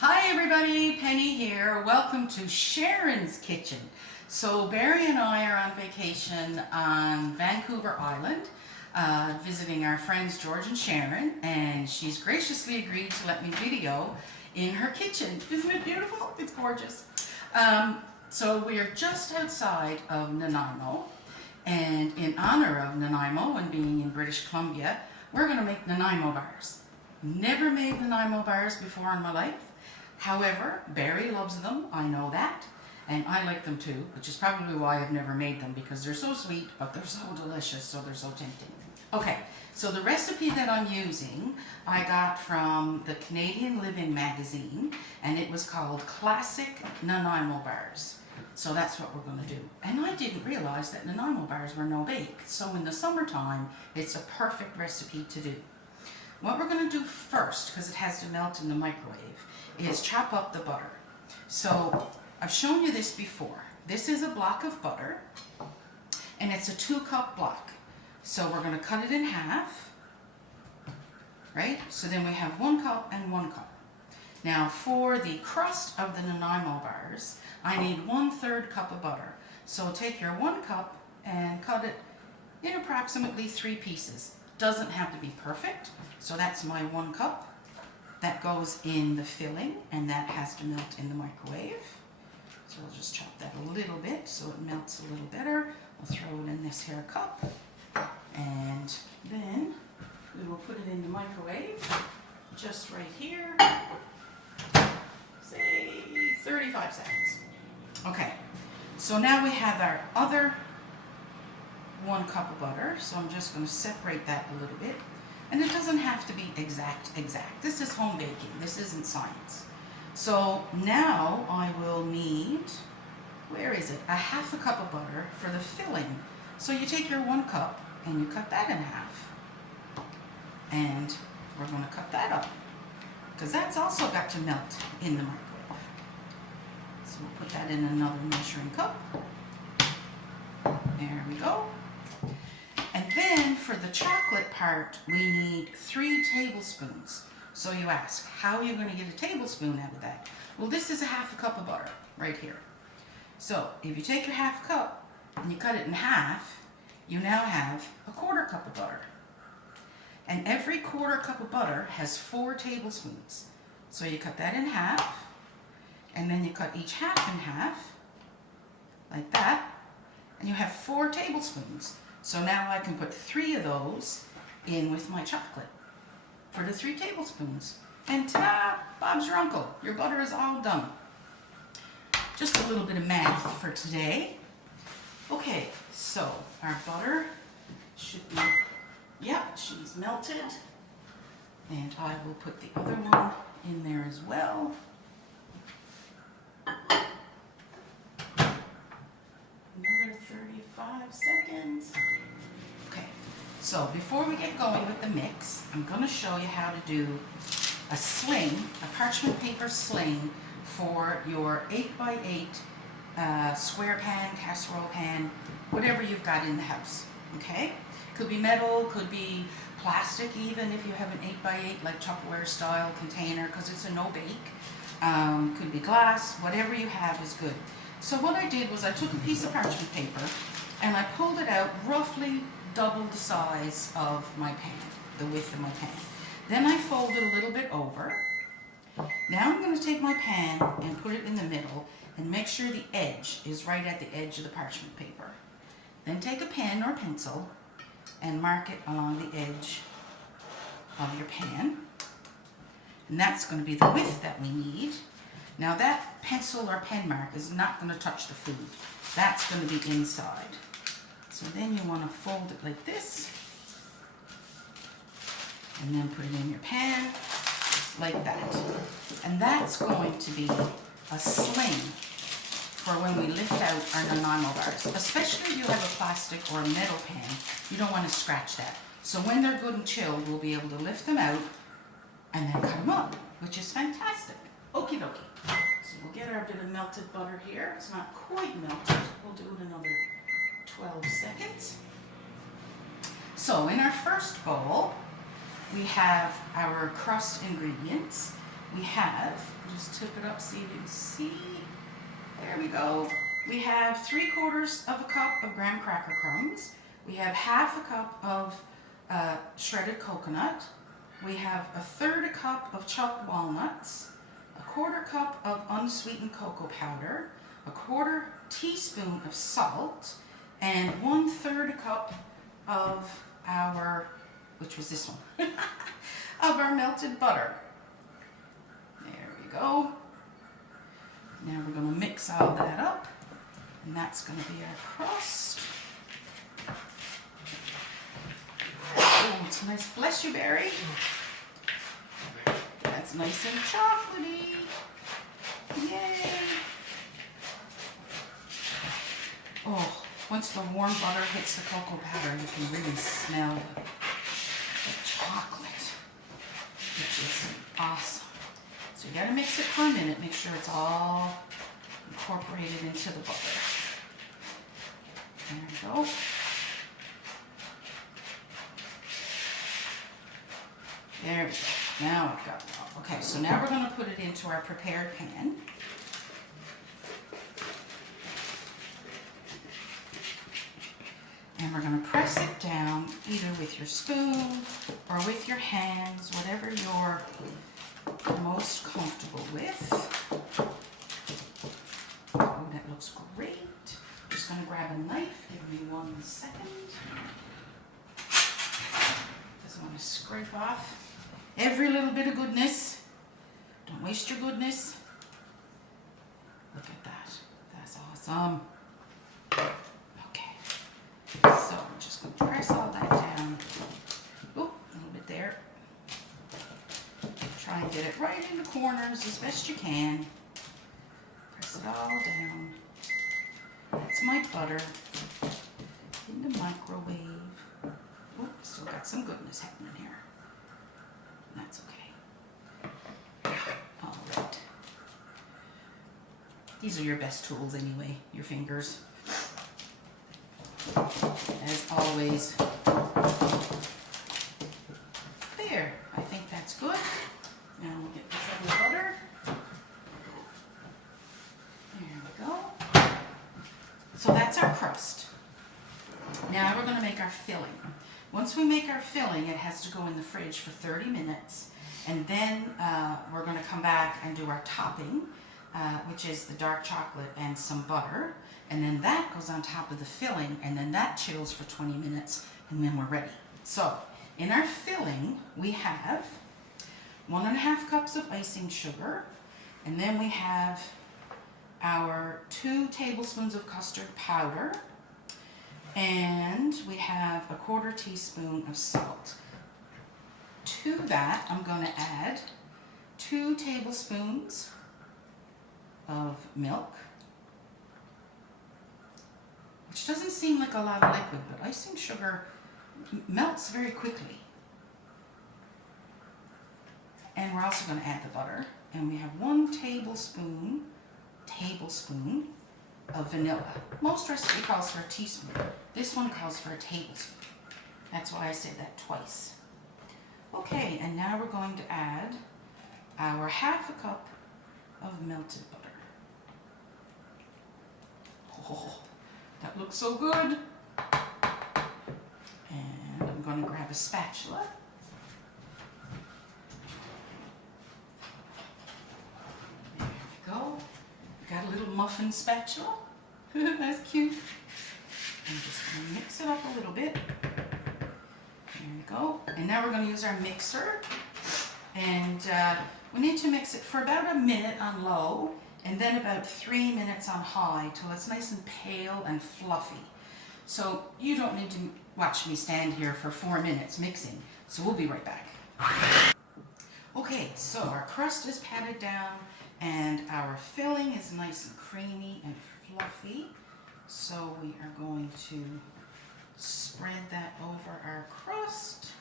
Hi everybody, Penny here. Welcome to Sharon's Kitchen. So Barry and I are on vacation on Vancouver Island, visiting our friends George and Sharon, and she's graciously agreed to let me video in her kitchen. Isn't it beautiful? It's gorgeous. So we are just outside of Nanaimo, and in honor of Nanaimo and being in British Columbia, we're going to make Nanaimo Bars. Never made Nanaimo Bars before in my life. However, Barry loves them, I know that, and I like them too, which is probably why I've never made them, because they're so sweet, but they're so delicious, so they're so tempting. Okay, so the recipe that I'm using, I got from the Canadian Living magazine, and it was called Classic Nanaimo Bars. So that's what we're going to do. And I didn't realize that Nanaimo Bars were no bake, so in the summertime, it's a perfect recipe to do. What we're going to do first, because it has to melt in the microwave, is chop up the butter. So I've shown you this before. This is a block of butter, and it's a 2-cup block. So we're going to cut it in half, right? So then we have 1 cup and 1 cup. Now for the crust of the Nanaimo Bars, I need 1/3 cup of butter. So take your 1 cup and cut it in approximately 3 pieces. Doesn't have to be perfect, so that's my 1 cup. That goes in the filling, and that has to melt in the microwave. So I'll just chop that a little bit so it melts a little better. We'll throw it in this here cup, and then we will put it in the microwave, just right here, say 35 seconds. Okay, so now we have our other 1 cup of butter, so I'm just going to separate that a little bit. And it doesn't have to be exact. This is home baking. This isn't science. So now I will need, where is it? 1/2 cup of butter for the filling. So you take your 1 cup and you cut that in half. And we're going to cut that up, because that's also got to melt in the microwave. So we'll put that in another measuring cup. There we go. And then for the chocolate part, we need 3 tablespoons. So you ask, how are you going to get a tablespoon out of that? Well, this is 1/2 cup of butter right here. So if you take your 1/2 cup and you cut it in half, you now have 1/4 cup of butter. And every 1/4 cup of butter has 4 tablespoons. So you cut that in half, and then you cut each half in half, like that, and you have 4 tablespoons. So now I can put 3 of those in with my chocolate for the 3 tablespoons. And ta-da! Bob's your uncle. Your butter is all done. Just a little bit of math for today. Okay, so our butter should be, she's melted. And I will put the other one in there as well. Another 35 seconds. Okay, so before we get going with the mix, I'm going to show you how to do a sling, a parchment paper sling for your 8x8 square pan, casserole pan, whatever you've got in the house, okay? Could be metal, could be plastic even if you have an 8x8 like Tupperware style container, because it's a no-bake. Could be glass, whatever you have is good. So what I did was I took a piece of parchment paper and I pulled it out roughly double the size of my pan, the width of my pan. Then I folded a little bit over. Now I'm going to take my pan and put it in the middle and make sure the edge is right at the edge of the parchment paper. Then take a pen or pencil and mark it along the edge of your pan. And that's going to be the width that we need. Now that pencil or pen mark is not going to touch the food. That's going to be inside. So then you want to fold it like this. And then put it in your pan like that. And that's going to be a sling for when we lift out our Nanaimo Bars. Especially if you have a plastic or a metal pan, you don't want to scratch that. So when they're good and chilled, we'll be able to lift them out and then cut them up, which is fantastic. Okie dokie. So we'll get our bit of melted butter here. It's not quite melted. We'll do it another 12 seconds. So in our first bowl, we have our crust ingredients. we have, just tip it up so you can see. There we go. We have 3/4 of a cup of graham cracker crumbs. We have 1/2 cup of shredded coconut. We have 1/3 cup of chopped walnuts, 1/4 cup of unsweetened cocoa powder, 1/4 teaspoon of salt, and 1/3 cup of our, which was this one, of our melted butter. There we go. Now we're going to mix all that up, and that's going to be our crust. Oh, it's nice. Bless you, Barry. That's nice and chocolatey. Yay. Oh, once the warm butter hits the cocoa powder, you can really smell the chocolate, which is awesome. So you gotta mix it for a minute, make sure it's all incorporated into the butter. There we go. There we go. Now I've got it all. Okay, so now we're gonna put it into our prepared pan. And we're going to press it down either with your spoon or with your hands, whatever you're most comfortable with. Oh, that looks great. I'm just going to grab a knife. Give me 1 second. Because I want to scrape off every little bit of goodness. Don't waste your goodness. Look at that. That's awesome. So I'm just going to press all that down. Oop, a little bit there. Try and get it right in the corners as best you can. Press it all down. That's my butter in the microwave. Oop, still got some goodness happening here. That's okay. All right. These are your best tools anyway, your fingers. As always. There, I think that's good. Now we'll get this other butter. There we go. So that's our crust. Now we're going to make our filling. Once we make our filling, it has to go in the fridge for 30 minutes. And then we're going to come back and do our topping, which is the dark chocolate and some butter. And then that goes on top of the filling, and then that chills for 20 minutes, and then we're ready. So, in our filling, we have 1.5 cups of icing sugar, and then we have our 2 tablespoons of custard powder, and we have 1/4 teaspoon of salt. To that, I'm going to add 2 tablespoons of milk, which doesn't seem like a lot of liquid, but icing sugar melts very quickly. And we're also going to add the butter, and we have 1 tablespoon of vanilla. Most recipe calls for a teaspoon. This one calls for a tablespoon. That's why I said that twice. Okay, and now we're going to add our 1/2 cup of melted butter. Oh, that looks so good. And I'm going to grab a spatula. There we go. Got a little muffin spatula. That's cute. I'm just going to mix it up a little bit. There we go. And now we're going to use our mixer. And we need to mix it for about a minute on low, and then about 3 minutes on high till it's nice and pale and fluffy. So you don't need to watch me stand here for 4 minutes mixing. So we'll be right back. Okay, so our crust is patted down and our filling is nice and creamy and fluffy. So we are going to spread that over our crust,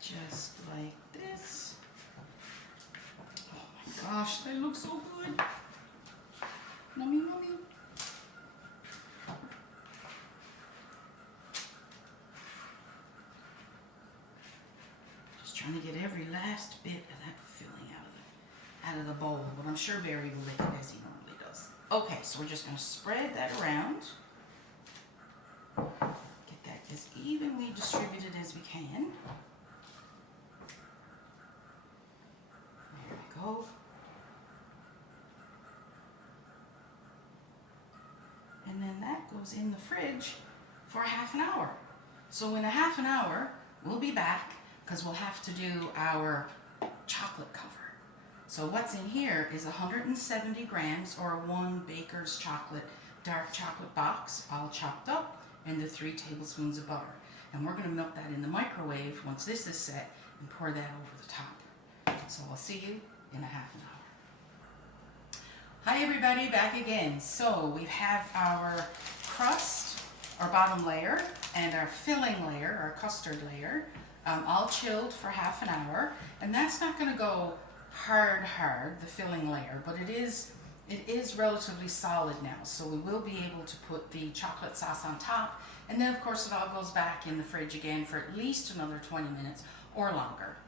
just like this. Oh my gosh, they look so good. Nummy, nummy. trying to get every last bit of that filling out of the bowl, but I'm sure Barry will lick it as he normally does. Okay, so we're just going to spread that around. Get that as evenly distributed as we can. There we go. And then that goes in the fridge for half an hour. So in a half an hour, we'll be back because we'll have to do our chocolate cover. So what's in here is 170 grams or 1 baker's chocolate, dark chocolate box, all chopped up, and the 3 tablespoons of butter. And we're going to melt that in the microwave once this is set and pour that over the top. So I'll see you in a half an hour. Hi everybody, back again. So we have our crust, our bottom layer, and our filling layer, our custard layer, all chilled for half an hour. And that's not going to go hard, the filling layer, but it is relatively solid now. So we will be able to put the chocolate sauce on top. And then of course it all goes back in the fridge again for at least another 20 minutes or longer,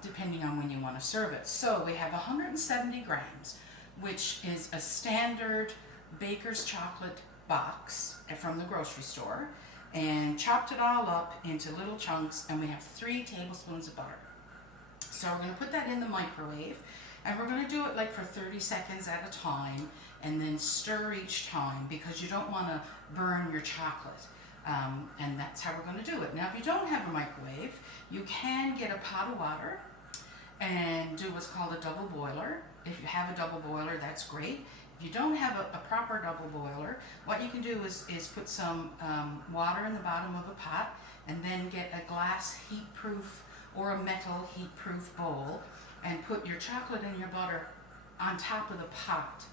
depending on when you want to serve it. So we have 170 grams, which is a standard baker's chocolate box from the grocery store, and chopped it all up into little chunks, and we have 3 tablespoons of butter. So we're going to put that in the microwave, and we're going to do it like for 30 seconds at a time, and then stir each time because you don't want to burn your chocolate. And that's how we're going to do it. Now if you don't have a microwave, you can get a pot of water and do what's called a double boiler. If you have a double boiler, that's great. If you don't have a proper double boiler, what you can do is put some water in the bottom of a pot, and then get a glass heat-proof or a metal heat-proof bowl and put your chocolate and your butter on top of the pot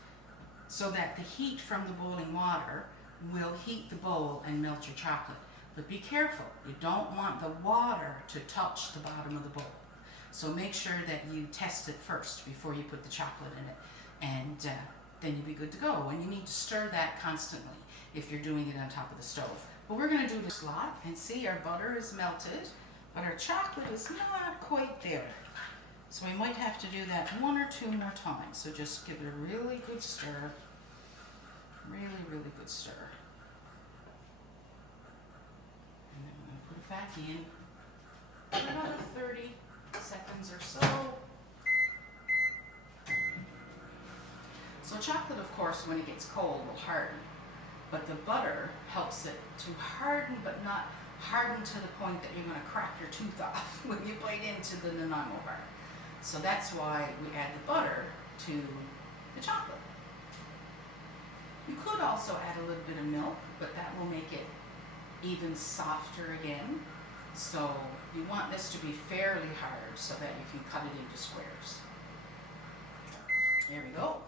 so that the heat from the boiling water will heat the bowl and melt your chocolate. But be careful, you don't want the water to touch the bottom of the bowl. So make sure that you test it first before you put the chocolate in it, and then you'll be good to go. And you need to stir that constantly if you're doing it on top of the stove. But we're going to do this lot, and see, our butter is melted, but our chocolate is not quite there. So we might have to do that 1 or 2 more times. So just give it a really good stir. Really, really good stir. And then we're going to put it back in for another 30 seconds or so. So chocolate, of course, when it gets cold, will harden. But the butter helps it to harden, but not harden to the point that you're going to crack your tooth off when you bite into the Nanaimo bar. So that's why we add the butter to the chocolate. You could also add a little bit of milk, but that will make it even softer again. So you want this to be fairly hard so that you can cut it into squares. There we go.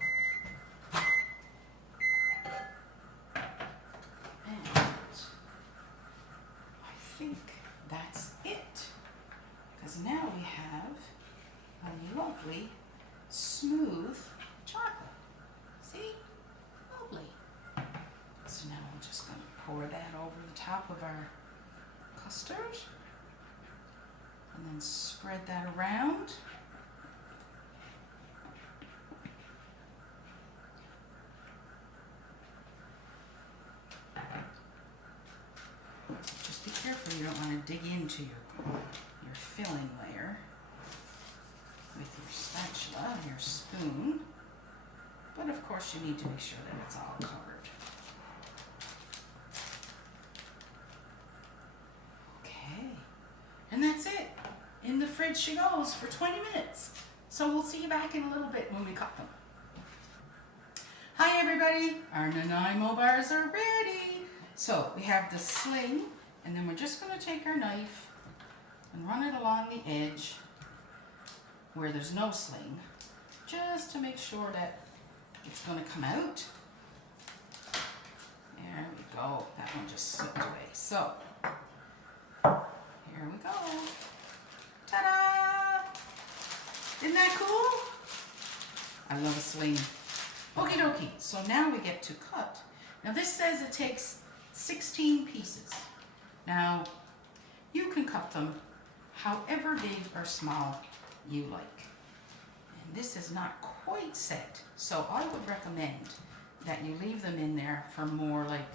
And I think that's it. Because now we have a lovely, smooth chocolate. See? Lovely. So now I'm just going to pour that over the top of our custard. And then spread that around. Just be careful, you don't want to dig into your filling layer with your spatula, your spoon. But of course you need to make sure that it's all covered. Okay, and that's it. In the fridge she goes for 20 minutes. So we'll see you back in a little bit when we cut them. Hi everybody, our Nanaimo bars are ready. So we have the sling, and then we're just going to take our knife and run it along the edge where there's no sling, just to make sure that it's going to come out. There we go. That one just slipped away. So here we go. Ta-da! Isn't that cool? I love a sling. Okie dokie. So now we get to cut. Now this says it takes 16 pieces. Now you can cut them however big or small you like. And this is not quite set, so I would recommend that you leave them in there for more like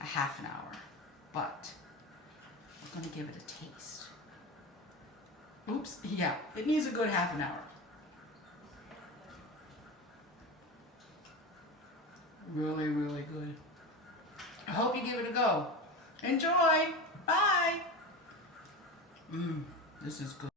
a half an hour. But we're going to give it a taste. Oops, yeah, it needs a good half an hour. Really, really good. I hope you give it a go. Enjoy. Bye. This is good.